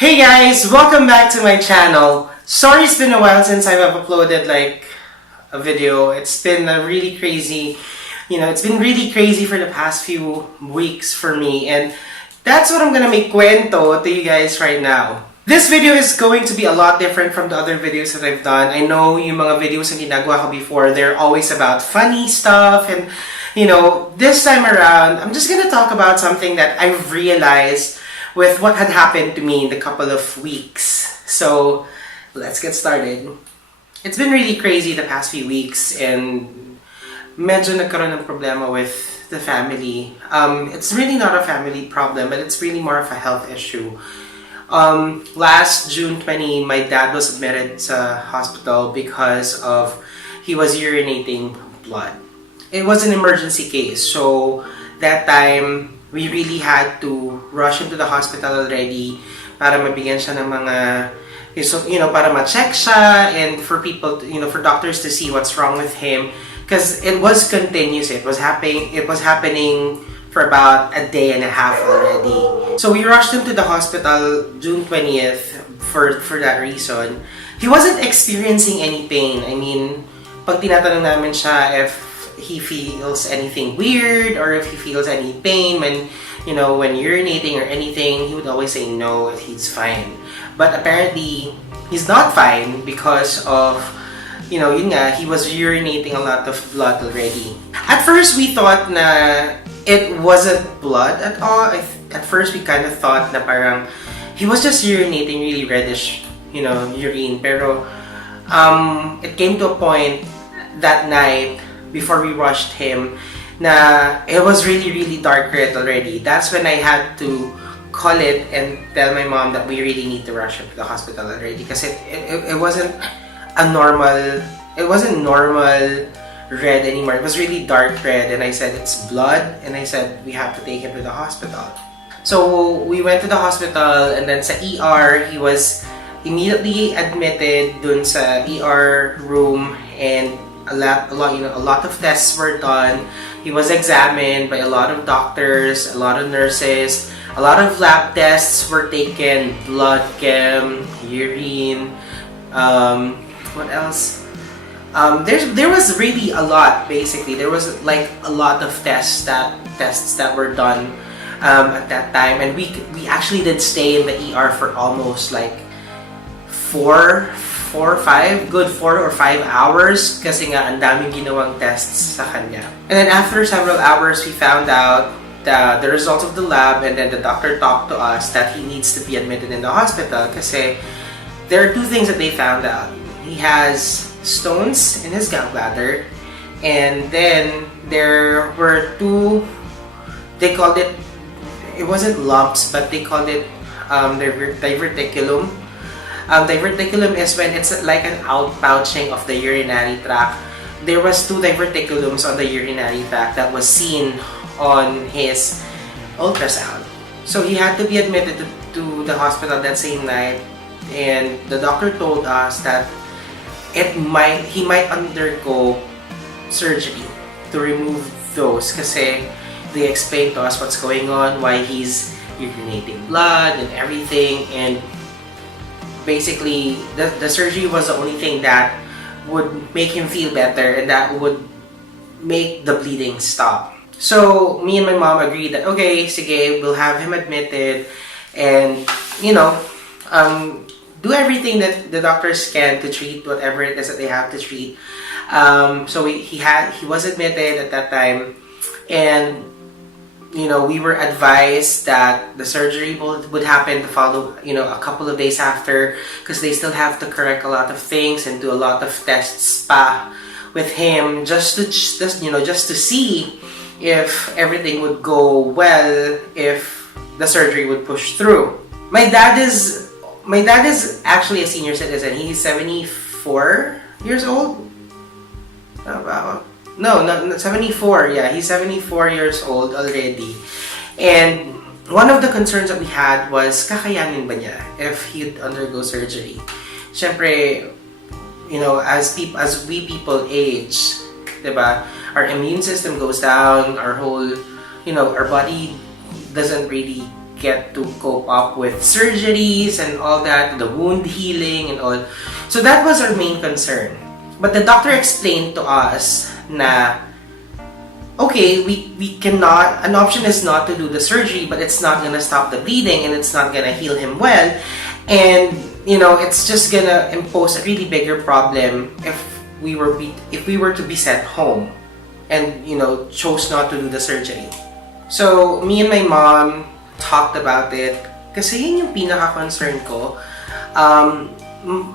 Hey guys, welcome back to my channel. Sorry it's been a while since I've uploaded like a video. It's been a really crazy, it's been really crazy for the past few weeks for me, and that's what I'm gonna make kwento to you guys right now. This video is going to be a lot different from the other videos that I've done. I know yung mga videos na ginagawa ko before, they're always about funny stuff, and this time around, I'm just gonna talk about something that I've realized with what had happened to me in the couple of weeks. So, let's get started. It's been really crazy the past few weeks, and medyo nagkaroon ng problema with the family. It's really not a family problem, but it's really more of a health issue. Last June 20, my dad was admitted to hospital because of he was urinating blood. It was an emergency case, so that time we really had to rush him to the hospital already para mabigyan siya ng mga, para ma-check siya, and for people, for doctors to see what's wrong with him, because it was continuous. It was happening for about a day and a half already. So we rushed him to the hospital June 20th for that reason. He wasn't experiencing any pain. I mean, pag tinatanong namin siya if he feels anything weird or if he feels any pain when urinating or anything, he would always say no, he's fine. But apparently he's not fine because of he was urinating a lot of blood already. At first we thought na it wasn't blood at all. At first we kind of thought na parang he was just urinating really reddish urine, pero it came to a point that night before we rushed him na it was really dark red already. That's when I had to call it and tell my mom that we really need to rush him to the hospital already, because it wasn't normal red anymore. It was really dark red, and I said it's blood, and I said we have to take him to the hospital. So we went to the hospital, and then sa ER he was immediately admitted dun sa ER room, and a lot of tests were done. He was examined by a lot of doctors, a lot of nurses, a lot of lab tests were taken, blood, chem, urine, what else? There was really a lot. Basically, there was like a lot of tests that were done at that time, and we actually did stay in the ER for almost like 4 or 5 hours kasi nga ang daming ginawang tests sa kanya. And then after several hours, we found out the results of the lab, and then the doctor talked to us that he needs to be admitted in the hospital kasi there are 2 things that they found out. He has stones in his gallbladder, and then there were 2, they called it wasn't lumps, but they called it diverticulum. Diverticulum is when it's like an outpouching of the urinary tract. There was 2 diverticulums on the urinary tract that was seen on his ultrasound. So he had to be admitted to the hospital that same night, and the doctor told us that he might undergo surgery to remove those kasi they explained to us what's going on, why he's urinating blood and everything, and basically the surgery was the only thing that would make him feel better and that would make the bleeding stop. So me and my mom agreed that okay, sige, we'll have him admitted and do everything that the doctors can to treat whatever it is that they have to treat. So he was admitted at that time, and we were advised that the surgery would happen to follow, a couple of days after, because they still have to correct a lot of things and do a lot of tests pa with him just to see if everything would go well, if the surgery would push through. My dad is actually a senior citizen. He's 74 years old. No, 74. Yeah, he's 74 years old already. And one of the concerns that we had was kakayanin ba niya if he'd undergo surgery. Siyempre, as we people age, diba? Our immune system goes down, our whole, our body doesn't really get to cope up with surgeries and all that, the wound healing and all. So that was our main concern. But the doctor explained to us na, okay, we cannot, an option is not to do the surgery, but it's not gonna stop the bleeding and it's not gonna heal him well. And, it's just gonna impose a really bigger problem if we were to be sent home and, chose not to do the surgery. So, me and my mom talked about it kasi yun yung pinaka-concern ko.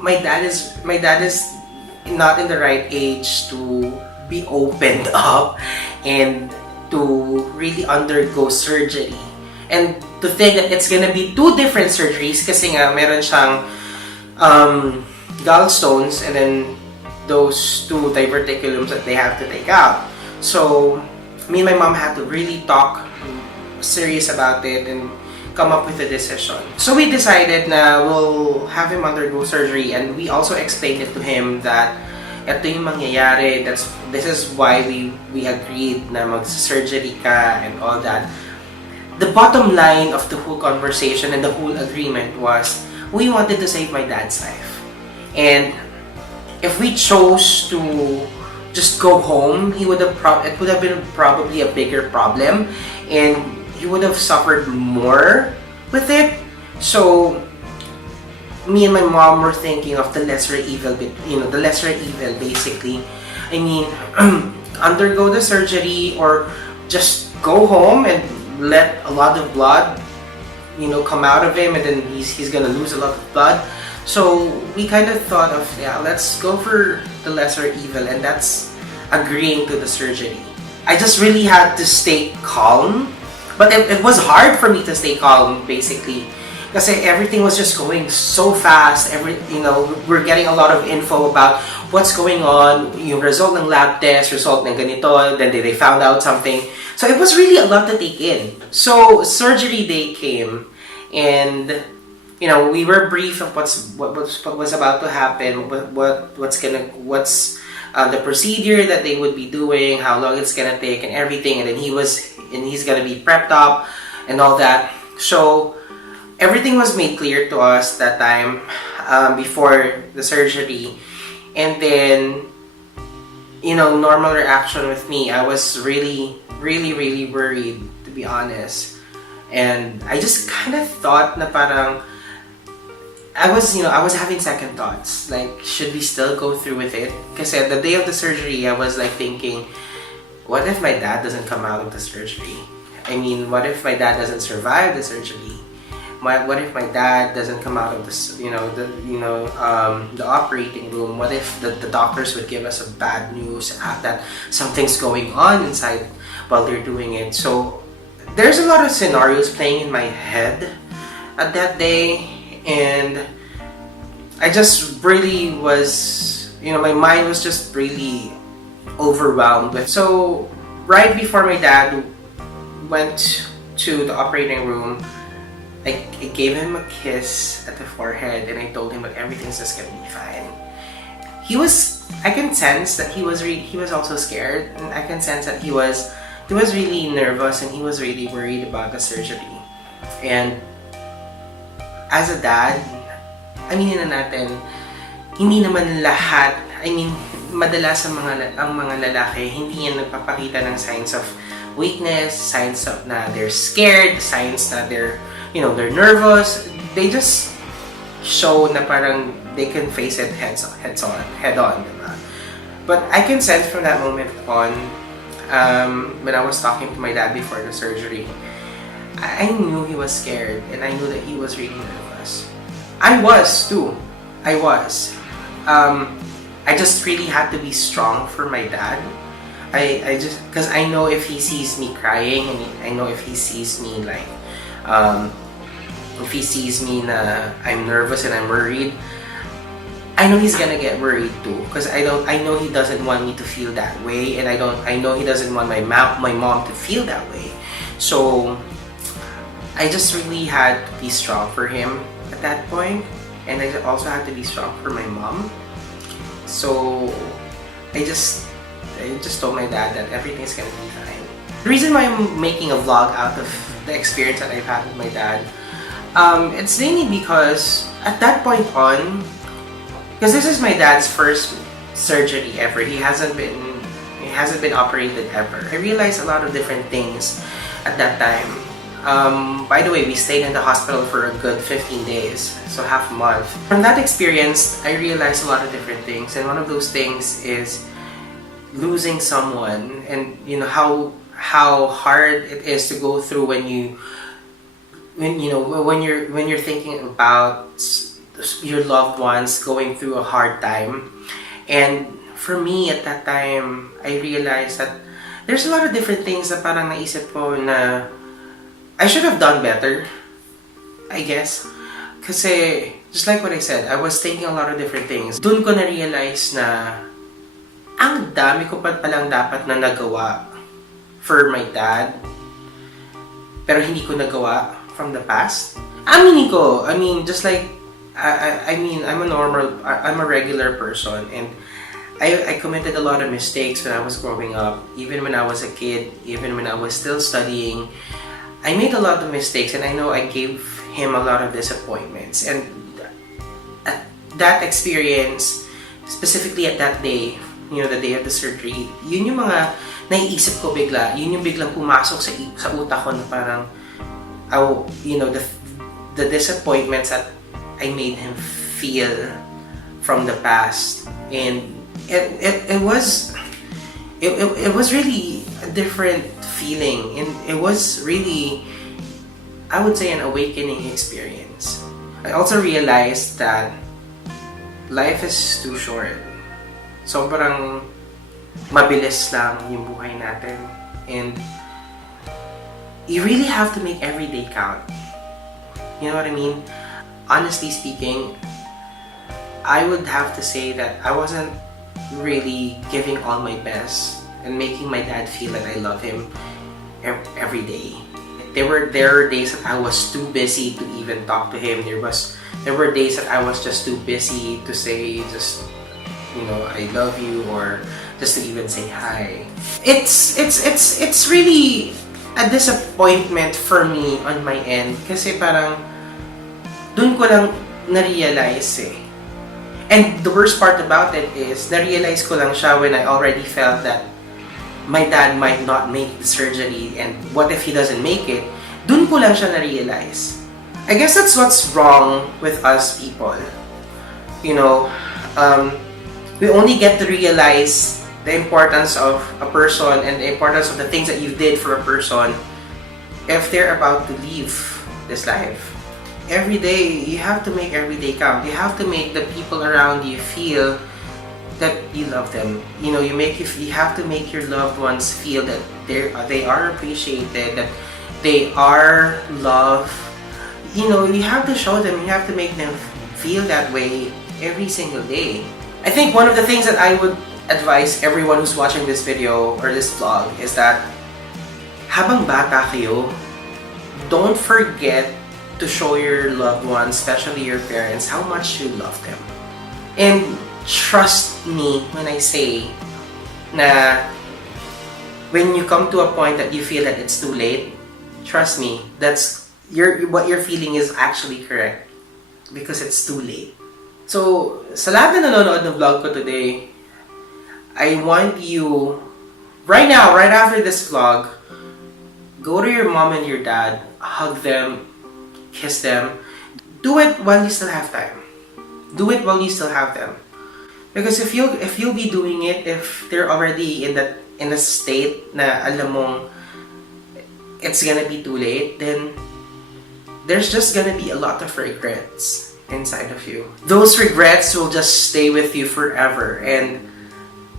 My dad is not in the right age to be opened up and to really undergo surgery. And to think that it's gonna be 2 different surgeries kasi nga meron siyang gallstones and then those 2 diverticulums that they have to take out. So, me and my mom had to really talk serious about it and come up with a decision. So we decided na we'll have him undergo surgery, and we also explained it to him that ito yung mangyayari, this is why we agreed na mag-surgery ka and all that. The bottom line of the whole conversation and the whole agreement was we wanted to save my dad's life. And if we chose to just go home, it would have been probably a bigger problem, and he would have suffered more with it. So me and my mom were thinking of the lesser evil, the lesser evil basically. I mean, undergo the surgery or just go home and let a lot of blood, come out of him, and then he's gonna lose a lot of blood. So we kind of thought of, let's go for the lesser evil, and that's agreeing to the surgery. I just really had to stay calm. But it was hard for me to stay calm, basically. Kasi everything was just going so fast. We're getting a lot of info about what's going on, yung result ng lab test, result ng ganito, then they found out something. So it was really a lot to take in. So surgery day came, and we were briefed of what was about to happen, what's the procedure that they would be doing, how long it's gonna take, and everything. And then he's gonna be prepped up and all that. So everything was made clear to us that time before the surgery. And then, normal reaction with me, I was really, really, really worried, to be honest. And I just kind of thought na parang I was having second thoughts. Like, should we still go through with it? Because at the day of the surgery, I was like thinking, what if my dad doesn't come out of the surgery? I mean, what if my dad doesn't survive the surgery? What if my dad doesn't come out of the operating room? What if the doctors would give us a bad news that something's going on inside while they're doing it? So there's a lot of scenarios playing in my head at that day. And I just really was, my mind was just really overwhelmed with. So right before my dad went to the operating room, I gave him a kiss at the forehead, and I told him that everything's just gonna be fine. I can sense that he was also scared, and I can sense that he was really nervous, and he was really worried about the surgery. And as a dad, aminin na natin, hindi naman lahat, madalas ang mga lalaki, hindi yan nagpapakita ng signs of weakness, signs of na they're scared, signs na they're nervous. They just show na parang they can face it head on, diba? But I can sense from that moment on, when I was talking to my dad before the surgery, I knew he was scared, and I knew that he was really nervous. I was too. I was. I just really had to be strong for my dad. I just, because I know if he sees me crying, and I know if he sees me like, if he sees me na I'm nervous and I'm worried, I know he's gonna get worried too. Because I know he doesn't want me to feel that way, and I know he doesn't want my mom to feel that way. So I just really had to be strong for him at that point, and I also had to be strong for my mom. So I just told my dad that everything's gonna be fine. The reason why I'm making a vlog out of the experience that I've had with my dad, it's mainly because at that point on, because this is my dad's first surgery ever. He hasn't been operated ever. I realized a lot of different things at that time. By the way, we stayed in the hospital for a good 15 days, so half a month. From that experience, I realized a lot of different things, and one of those things is losing someone, and you know how hard it is to go through when you're thinking about your loved ones going through a hard time. And for me at that time, I realized that there's a lot of different things na parang naisip ko na I should have done better, I guess. Kasi, just like what I said, I was thinking a lot of different things. Doon ko na-realize na ang dami ko pa palang dapat na nagawa for my dad, pero hindi ko nagawa from the past. Aminin ko, just like, I'm a regular person, and I committed a lot of mistakes when I was growing up, even when I was a kid, even when I was still studying. I made a lot of mistakes, and I know I gave him a lot of disappointments. And that experience, specifically at that day, the day of the surgery, yun yung mga naiisip ko bigla. Yun yung biglang pumasok sa utak ko na parang, the disappointments that I made him feel from the past. And it was really a different feeling, and it was really, I would say, an awakening experience. I also realized that life is too short. Sobrang mabilis lang yung buhay natin, and you really have to make every day count. You know what I mean? Honestly speaking, I would have to say that I wasn't really giving all my best and making my dad feel that I love him every day. There were days that I was too busy to even talk to him. There were days that I was just too busy to say just, I love you, or just to even say hi. It's really a disappointment for me on my end, kasi parang dun ko lang na-realize eh. And the worst part about it is, na-realize ko lang siya when I already felt that my dad might not make the surgery, and what if he doesn't make it? Dun ko lang siya na-realize. I guess that's what's wrong with us people. We only get to realize the importance of a person and the importance of the things that you did for a person if they're about to leave this life. Every day, you have to make every day count. You have to make the people around you feel that you love them. You have to make your loved ones feel that they are appreciated, that they are loved. You have to show them, you have to make them feel that way every single day. I think one of the things that I would advise everyone who's watching this video or this vlog is that habang bata kayo, don't forget to show your loved ones, especially your parents, how much you love them. And trust me when I say na when you come to a point that you feel that it's too late, trust me, what you're feeling is actually correct, because it's too late. So, sa lahat na nanonood ng vlog ko today, I want you, right now, right after this vlog, go to your mom and your dad, hug them, kiss them. Do it while you still have time. Do it while you still have them. Because if you'll be doing it, if they're already in a state na alam mong it's gonna be too late, then there's just gonna be a lot of regrets inside of you. Those regrets will just stay with you forever, and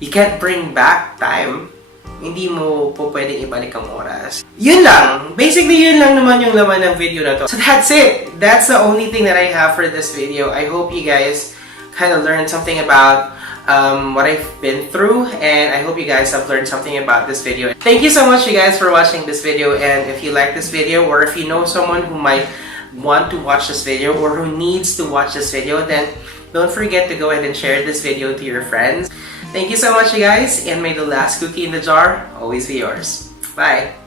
you can't bring back time. Hindi mo po pwedeng ibalik ang oras. Yun lang. Basically, yun lang naman yung laman ng video na to. So that's it. That's the only thing that I have for this video. I hope you guys kind of learned something about what I've been through, and I hope you guys have learned something about this video. Thank you so much, you guys, for watching this video, and if you like this video, or if you know someone who might want to watch this video or who needs to watch this video, then don't forget to go ahead and share this video to your friends. Thank you so much, you guys, and may the last cookie in the jar always be yours. Bye!